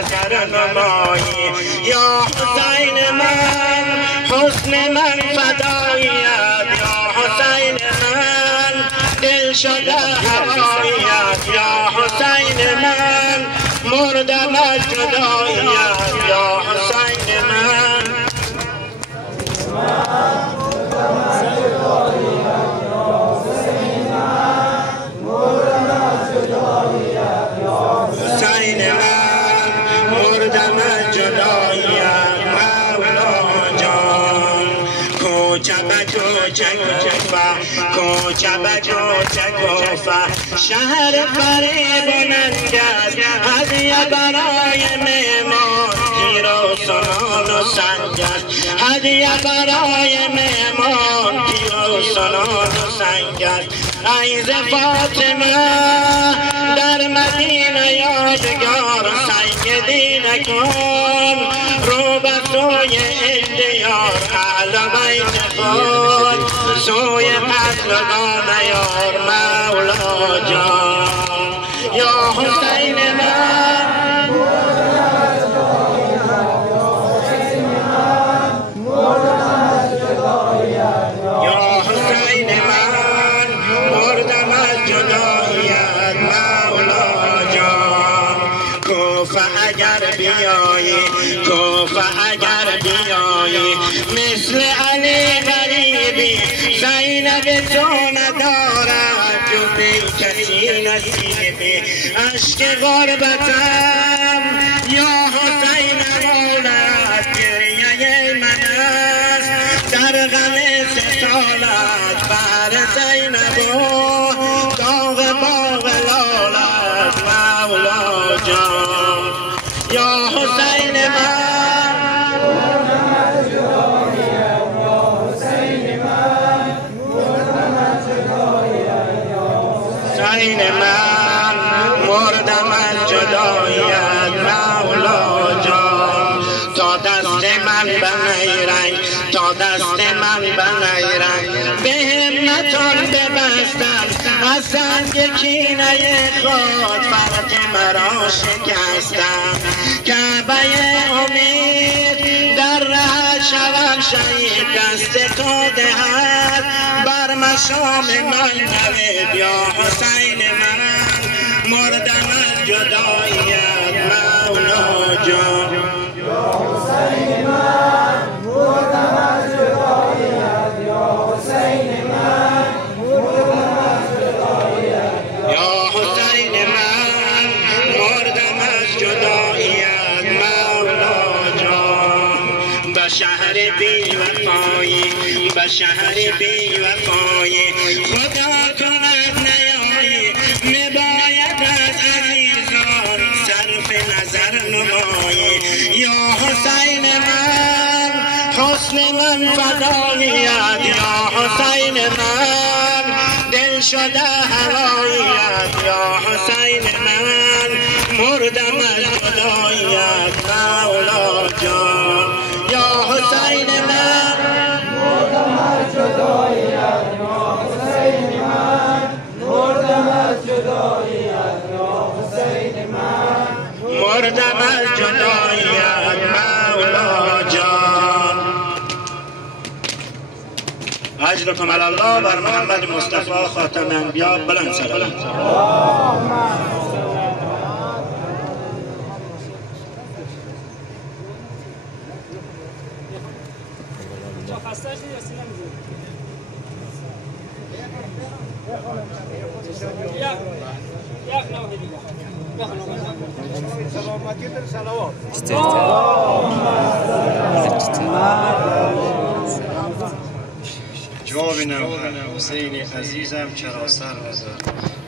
نظر نمایی. یا حسین من حسن من فداییت، یا حسین من دل شده هواییت، یا حسین من مردم از جداییت، یا حسین من شهر فریبانند است هدیه برای مهمان، تیر و سنان و سنگ است هدیه برای مهمان، تیر و سنان و سنگ است. ای ز فاطمه در مدینه یادگار، سیدی نکن رو به سوی اشتیار، اهل بیت خود سوی قتلگاه نیار مولا جان. یا حسین من یا حسین من مردم از جداییت مولا جان. کوفه اگر بیایی، کوفه اگر بیایی، مثل علی غریبی زینب تو ندارد جز کسی نصیبی. اشک غربتم یا حسین مولد گریه من است در غم سالت، بر زینب و داغ باغ لالت مولا جان. یا حسین من حسین من مردم از جداییت مولا جان. تا دست من به نیرنگ، تا دست من به نیرنگ، به همتان ببستم از سنگ کینه خود فرق مرا شکستم. کعبه امید در ره شوم شهید، دست تو دهد بر مشام من نوید. یا حسین من مردم از جداییت مولا جان. یا حسین من مردم از جداییت، یا حسین من مردم از جداییت، یا حسین من مردم از جداییت مولا جان. به شهر بی وفایی، به شهر بی وفایی خدا کند نیایی، میباید از عزیزان صرف نظر نمایی. یا حسین من حسن من فداییت، یا حسین من دل شده هواییت، یا حسین من مردم از جداییت مولا جان. یا حسین من مردم از جداییت، یا حسین من مردم از جداییت، یا حسین من مردم از جداییت مولا جان. اجرکم علی الله بر محمد مصطفی خاتم انبیا. بلند سلام. جواب حسین عزیزم چرا سر نزد.